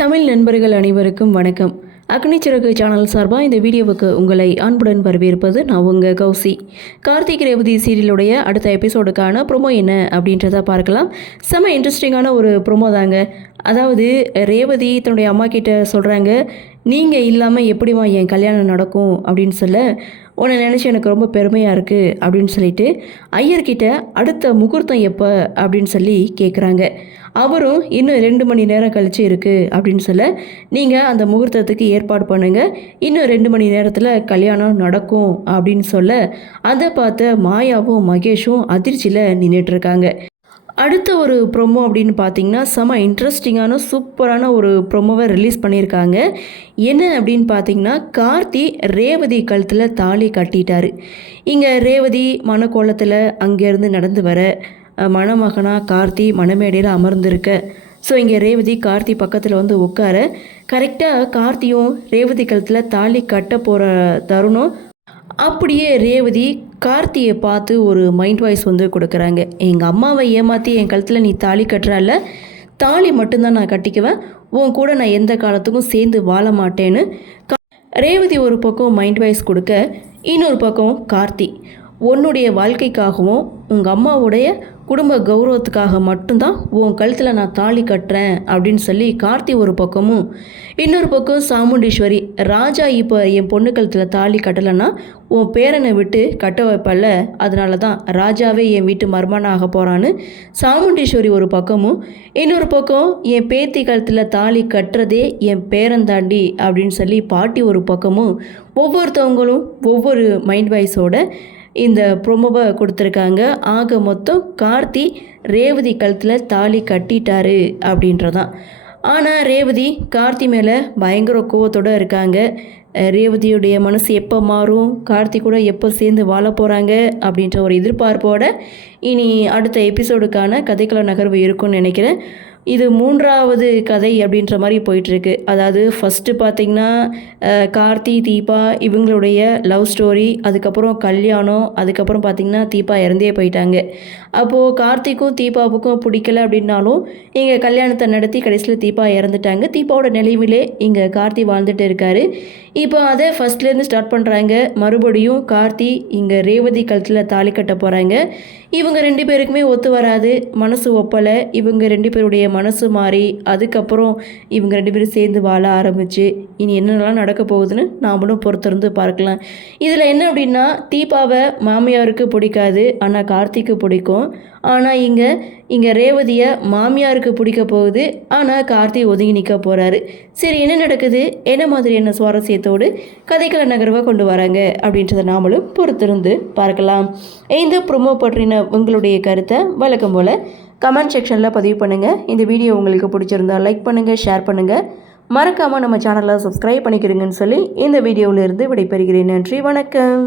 தமிழ் நண்பர்கள் அனைவருக்கும் வணக்கம். அக்னிச்சிறகு சேனல் சார்பாக இந்த வீடியோவுக்கு உங்களை அன்புடன் வரவேற்பது நான் உங்கள் கௌசி. கார்த்திக் ரேவதி சீரியலுடைய அடுத்த எபிசோடுக்கான ப்ரோமோ என்ன அப்படின்றத பார்க்கலாம். செம்ம இன்ட்ரெஸ்டிங்கான ஒரு ப்ரோமோ தாங்க. அதாவது ரேவதி தன்னுடைய அம்மா கிட்ட சொல்கிறாங்க, நீங்கள் இல்லாமல் எப்படிமா என் கல்யாணம் நடக்கும் அப்படின்னு சொல்ல, உன்னை நினச்சி எனக்கு ரொம்ப பெருமையாக இருக்குது அப்படின்னு சொல்லிட்டு ஐயர்கிட்ட அடுத்த முகூர்த்தம் எப்போ அப்படின்னு சொல்லி கேட்குறாங்க. அவரும் இன்னும் 2 மணி நேரம் கழித்து இருக்குது அப்படின்னு சொல்ல, நீங்கள் அந்த முகூர்த்தத்துக்கு ஏற்பாடு பண்ணுங்கள், இன்னும் 2 மணி நேரத்தில் கல்யாணம் நடக்கும் அப்படின்னு சொல்ல, அதை பார்த்த மாயாவும் மகேஷும் அதிர்ச்சியில் நின்றுட்டுருக்காங்க. அடுத்த ஒரு ப்ரொமோ அப்படின்னு பார்த்தீங்கன்னா செம இன்ட்ரெஸ்டிங்கான சூப்பரான ஒரு ப்ரொமோவை ரிலீஸ் பண்ணியிருக்காங்க. என்ன அப்படின்னு பார்த்தீங்கன்னா, கார்த்தி ரேவதி கழுத்தில் தாலி கட்டிட்டாரு. இங்கே ரேவதி மணக்கோலத்தில் அங்கேருந்து நடந்து வர, மணமகனாக கார்த்தி மணமேடையில் அமர்ந்திருக்க, ஸோ இங்கே ரேவதி கார்த்தி பக்கத்தில் வந்து உட்கார, கரெக்டாக கார்த்தியும் ரேவதி கழுத்தில் தாலி கட்ட போகிற தருணம் அப்படியே ரேவதி கார்த்தியை பார்த்து ஒரு மைண்ட் வாய்ஸ் வந்து கொடுக்குறாங்க. எங்கள் அம்மாவை ஏமாற்றி என் கழுத்தில் நீ தாலி கட்டுறால, தாலி மட்டும்தான் நான் கட்டிக்குவேன், உன் கூட நான் எந்த காலத்துக்கும் சேர்ந்து வாழ மாட்டேன்னு ரேவதி ஒரு பக்கம் மைண்ட் வாய்ஸ் கொடுக்க, இன்னொரு பக்கம் கார்த்தி உன்னுடைய வாழ்க்கைக்காகவும் உங்கள் அம்மாவுடைய குடும்ப கௌரவத்துக்காக மட்டும்தான் உன் கழுத்தில் நான் தாலி கட்டுறேன் அப்படின்னு சொல்லி கார்த்தி ஒரு பக்கமும், இன்னொரு பக்கம் சாமுண்டீஸ்வரி ராஜா இப்போ என் பொண்ணு கழுத்தில் தாலி கட்டலைன்னா உன் பேரனை விட்டு கட்ட வைப்பல்ல, அதனால தான் ராஜாவே என் வீட்டு மருமகனாக ஆக போகிறான்னு சாமுண்டீஸ்வரி ஒரு பக்கமும், இன்னொரு பக்கம் என் பேத்தி கழுத்தில் தாலி கட்டுறதே என் பேரன் தாண்டி அப்படின்னு சொல்லி பாட்டி ஒரு பக்கமும், ஒவ்வொருத்தவங்களும் ஒவ்வொரு மைண்ட் வாய்ஸோட இந்த ப்ரோமோவை கொடுத்துருக்காங்க. ஆக மொத்தம் கார்த்தி ரேவதி கழுத்தில் தாலி கட்டிட்டாரு அப்படின்றதான். ஆனால் ரேவதி கார்த்தி மேலே பயங்கர கோவத்தோடு இருக்காங்க. ரேவதியுடைய மனசு எப்போ மாறும், கார்த்தி கூட எப்போ சேர்ந்து வாழ போகிறாங்க அப்படின்ற ஒரு எதிர்பார்ப்போடு இனி அடுத்த எபிசோடுக்கான கதைக்கள நகர்வு இருக்கும்னு நினைக்கிறேன். இது 3வது கதை அப்படின்ற மாதிரி போயிட்டுருக்கு. அதாவது ஃபஸ்ட்டு பார்த்திங்கன்னா கார்த்தி தீபா இவங்களுடைய லவ் ஸ்டோரி, அதுக்கப்புறம் கல்யாணம், அதுக்கப்புறம் பார்த்திங்கன்னா தீபா இறந்தே போயிட்டாங்க. அப்போது கார்த்திக்கும் தீபாவுக்கும் பிடிக்கல அப்படின்னாலும் இங்கே கல்யாணத்தை நடத்தி கடைசியில் தீபா இறந்துட்டாங்க. தீபாவோட நிலைமையிலே இங்கே கார்த்தி வாழ்ந்துட்டு இருக்காரு. இப்போ அதை ஃபஸ்ட்லேருந்து ஸ்டார்ட் பண்ணுறாங்க. மறுபடியும் கார்த்தி இங்கே ரேவதி கழுத்தில் தாலி கட்ட போகிறாங்க. இவங்க 2 பேருக்குமே ஒத்து வராது, மனசு ஒப்பலை. இவங்க 2 பேருடைய மனசு மாறி அதுக்கப்புறம் இவங்க 2 பேரும் சேர்ந்து வாழ ஆரம்பித்து இனி என்னென்னலாம் நடக்க போகுதுன்னு நாமளும் பொறுத்திருந்து பார்க்கலாம். இதில் என்ன அப்படின்னா, தீபாவை மாமியாருக்கு பிடிக்காது, ஆனால் கார்த்திக்கு பிடிக்கும். ஆனால் இங்கே ரேவதியை மாமியாருக்கு பிடிக்க போகுது, ஆனால் கார்த்தி ஒதுங்கி நிற்க போகிறாரு. சரி, என்ன நடக்குது, என்ன மாதிரி என்ன சுவாரஸ்யத்தோடு கதைக்கள நகர்வாக கொண்டு வராங்க அப்படின்றத நாமளும் பொறுத்திருந்து பார்க்கலாம். இந்த ப்ரோமோ பற்றின உங்களுடைய கருத்தை வழக்கம் போல் கமெண்ட் செக்ஷனில் பதிவு பண்ணுங்கள். இந்த வீடியோ உங்களுக்கு பிடிச்சிருந்தால் லைக் பண்ணுங்கள், ஷேர் பண்ணுங்கள், மறக்காமல் நம்ம சேனலை சப்ஸ்கிரைப் பண்ணிக்கிறீங்கன்னு சொல்லி இந்த வீடியோவிலிருந்து விடைபெறுகிறேன். நன்றி, வணக்கம்.